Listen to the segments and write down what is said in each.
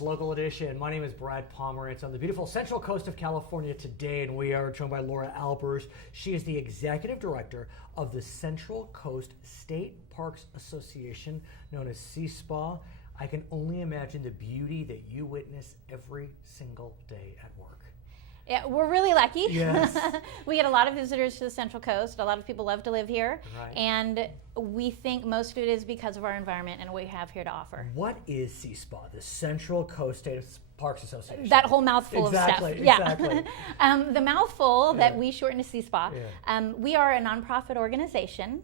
Local Edition. My name is Brad Pomerance on the beautiful Central Coast of California today, and we are joined by Laura Albers. She is the Executive Director of the Central Coast State Parks Association, known as CSPA. I can only imagine the beauty that you witness every single day at work. Yeah, we're really lucky. Yes. We get a lot of visitors to the Central Coast. A lot of people love to live here. Right. And we think most of it is because of our environment and what we have here to offer. What is CSPA, the Central Coast State Parks Association? That whole mouthful of stuff. Exactly. The mouthful that we shorten to CSPA. Yeah. We are a nonprofit organization,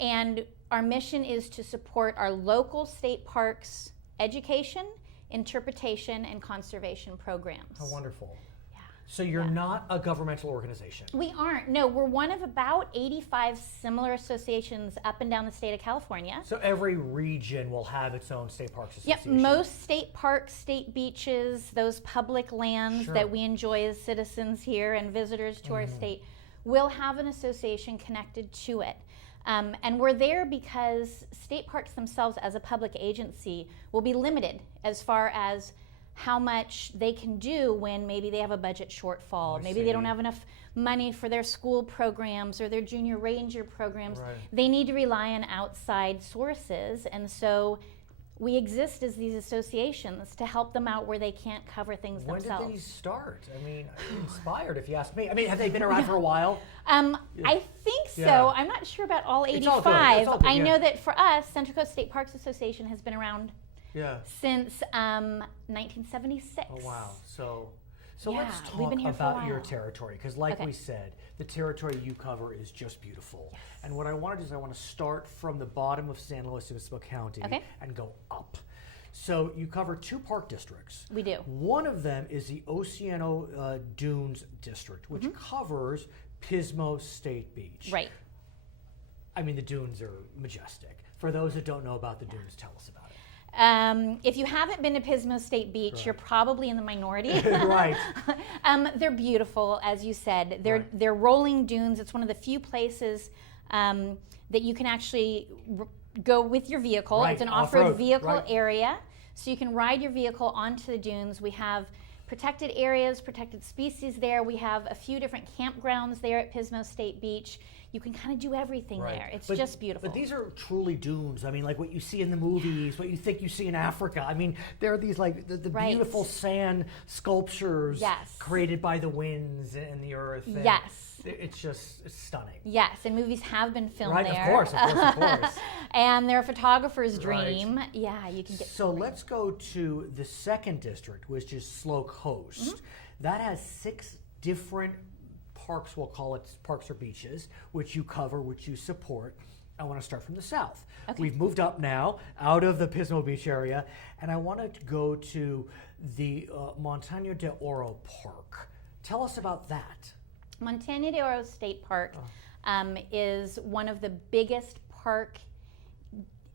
and our mission is to support our local state parks education, interpretation, and conservation programs. How wonderful. So you're not a governmental organization? We aren't. No, we're one of about 85 similar associations up and down the state of California. So every region will have its own state parks association? Yep, most state parks, state beaches, those public lands that we enjoy as citizens here and visitors to our state will have an association connected to it. And we're there because state parks themselves as a public agency will be limited as far as how much they can do when maybe they have a budget shortfall. Maybe they don't have enough money for their school programs or their junior ranger programs. Right. They need to rely on outside sources, and so we exist as these associations to help them out where they can't cover things themselves. When did these start? I mean, I'm inspired if you ask me. I mean, have they been around for a while? I think so. Yeah. I'm not sure about all 85. It's all good, I know that for us, Central Coast State Parks Association has been around since 1976. Oh, wow. So Yeah, let's we've been talk here for a about your while. territory, because like we said, the territory you cover is just beautiful. Yes. And what I want to do is I want to start from the bottom of San Luis Obispo County and go up. So you cover two park districts. We do. One of them is the Oceano Dunes district, which covers Pismo State Beach. Right. I mean, the dunes are majestic. For those that don't know about the dunes, tell us about it. If you haven't been to Pismo State Beach, you're probably in the minority. Right. They're beautiful, as you said. They're rolling dunes. It's one of the few places that you can actually go with your vehicle. Right. It's an off-road vehicle Right. area, so you can ride your vehicle onto the dunes. We have protected areas, protected species there. We have a few different campgrounds there at Pismo State Beach. You can kind of do everything there. It's just beautiful. But these are truly dunes. I mean, like what you see in the movies, what you think you see in Africa. I mean, there are these like the beautiful sand sculptures created by the winds and the earth. And it's stunning. Yes, and movies have been filmed there. Of course. And they're a photographer's dream. Right. Yeah, you can get. So let's go to the second district, which is Slow Coast. That has 6 different parks, we'll call it parks or beaches, which you cover, which you support. I want to start from the south. Okay. We've moved up now out of the Pismo Beach area, and I want to go to the Montaña de Oro Park. Tell us about that. Montaña de Oro State Park is one of the biggest park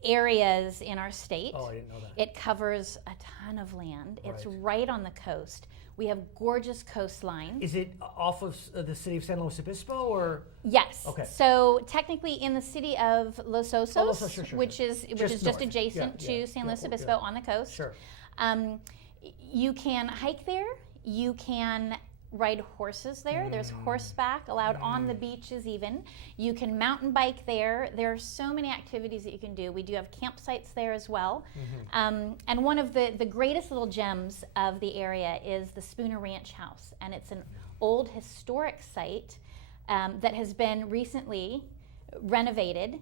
areas in our state. Oh, I didn't know that. It covers a ton of land. It's right on the coast. We have gorgeous coastlines. Is it off of the city of San Luis Obispo, or? Yes. Okay. So technically in the city of Los Osos, which is just north. adjacent to San Luis Obispo on the coast. Sure. You can hike there. You can ride horses there. There's horseback allowed on the beaches even. You can mountain bike there. There are so many activities that you can do. We do have campsites there as well. And one of the greatest little gems of the area is the Spooner Ranch House. And it's an old historic site that has been recently renovated.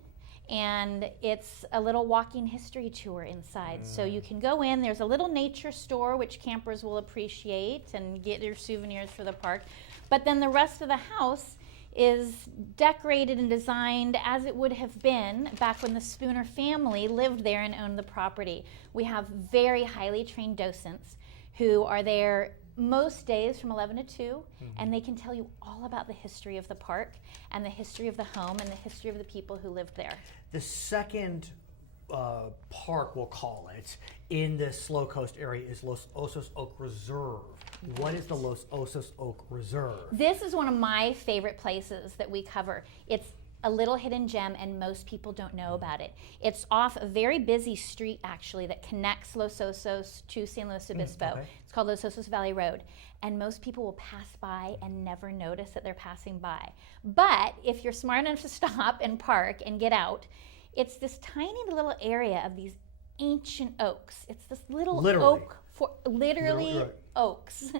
And it's a little walking history tour inside. So you can go in, there's a little nature store which campers will appreciate and get your souvenirs for the park. But then the rest of the house is decorated and designed as it would have been back when the Spooner family lived there and owned the property. We have very highly trained docents who are there most days from 11 to 2, and they can tell you all about the history of the park and the history of the home and the history of the people who lived there. The second park, we'll call it, in the Slow Coast area is Los Osos Oak Reserve. What is the Los Osos Oak Reserve? This is one of my favorite places that we cover. It's a little hidden gem, and most people don't know about it. It's off a very busy street, actually, that connects Los Osos to San Luis Obispo. Okay. It's called Los Osos Valley Road. And most people will pass by and never notice that they're passing by. But if you're smart enough to stop and park and get out, it's this tiny little area of these ancient oaks. It's this little oak, literally right. oaks.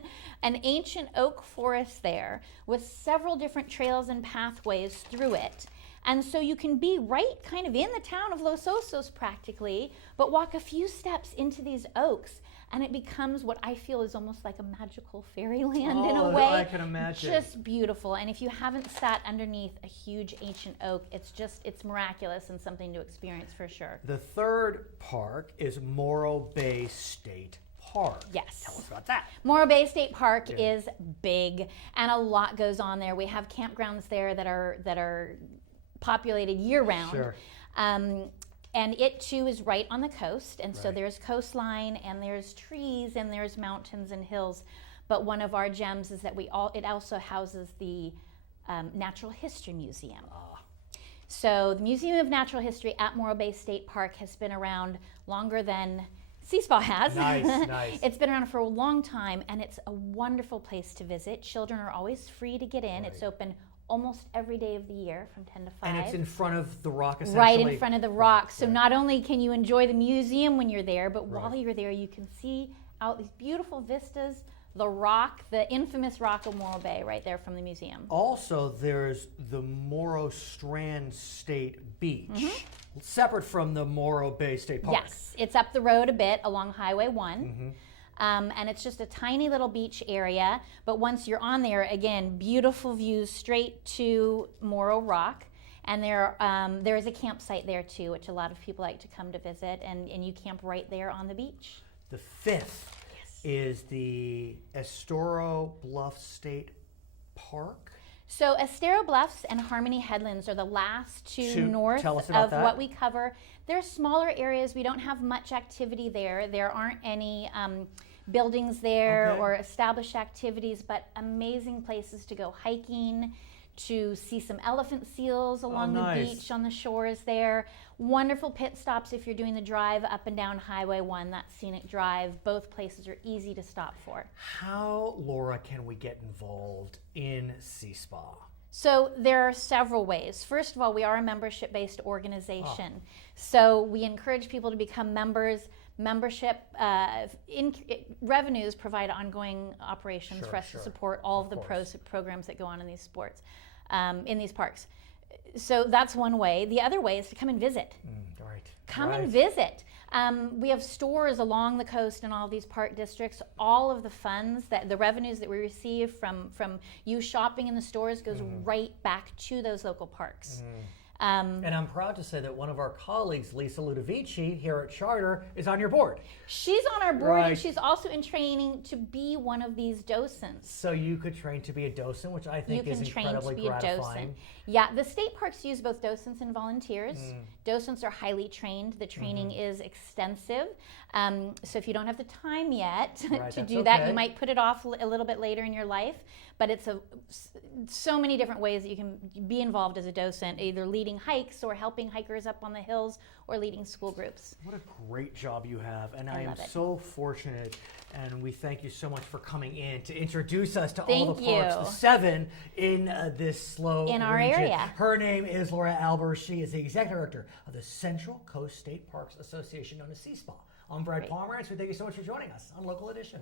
An ancient oak forest there with several different trails and pathways through it. And so you can be right kind of in the town of Los Osos practically, but walk a few steps into these oaks, and it becomes what I feel is almost like a magical fairyland in a way. I can imagine. Just beautiful. And if you haven't sat underneath a huge ancient oak, it's miraculous and something to experience for sure. The third park is Morro Bay State Park. Yes. Tell us about that. Morro Bay State Park is big, and a lot goes on there. We have campgrounds there that are populated year-round. Sure. And it too is right on the coast, and so there's coastline, and there's trees, and there's mountains and hills. But one of our gems is that it also houses the Natural History Museum. So the Museum of Natural History at Morro Bay State Park has been around longer than Seaspa has. Nice. It's been around for a long time, and it's a wonderful place to visit. Children are always free to get in. Right. It's open almost every day of the year from 10 to 5. And it's in front of the rock, essentially. Right in front of the rock. So not only can you enjoy the museum when you're there, but while Right. you're there, you can see out these beautiful vistas, the rock, the infamous rock of Morro Bay right there from the museum. Also, there's the Morro Strand State Beach, separate from the Morro Bay State Park. Yes, it's up the road a bit along Highway 1. And it's just a tiny little beach area. But once you're on there, again, beautiful views straight to Morro Rock. And there is a campsite there too, which a lot of people like to come to visit. And you camp right there on the beach. The fifth is the Estero Bluff State Park. So Estero Bluffs and Harmony Headlands are the last two north Tell us of about that. what we cover. They're smaller areas. We don't have much activity there. There aren't any buildings there or established activities, but amazing places to go hiking, to see some elephant seals along the beach on the shores there. Wonderful pit stops if you're doing the drive up and down Highway 1, that scenic drive. Both places are easy to stop for. How, Laura, can we get involved in Seaspa? So there are several ways. First of all, we are a membership-based organization. So we encourage people to become members. Membership revenues provide ongoing operations for us to support all of the programs that go on in these sports, in these parks. So that's one way. The other way is to come and visit. Come and visit. We have stores along the coast in all of these park districts. All of the funds, the revenues that we receive from you shopping in the stores goes right back to those local parks. And I'm proud to say that one of our colleagues, Lisa Ludovici, here at Charter, is on your board. She's on our board, and she's also in training to be one of these docents. So you could train to be a docent, which I think is incredibly gratifying. Yeah, the state parks use both docents and volunteers. Docents are highly trained. The training is extensive. So if you don't have the time yet to do that, you might put it off a little bit later in your life. But it's so many different ways that you can be involved as a docent, either leading hikes or helping hikers up on the hills or leading school groups. What a great job you have, and I am love it. so fortunate, and we thank you so much for coming in to introduce us to all the parks, the 7 in this slow in our region. area. Her name is Laura Albers. She is the Executive Director of the Central Coast State Parks Association, known as Seaspa. I'm Brad Pomerance. We thank you so much for joining us on Local Edition.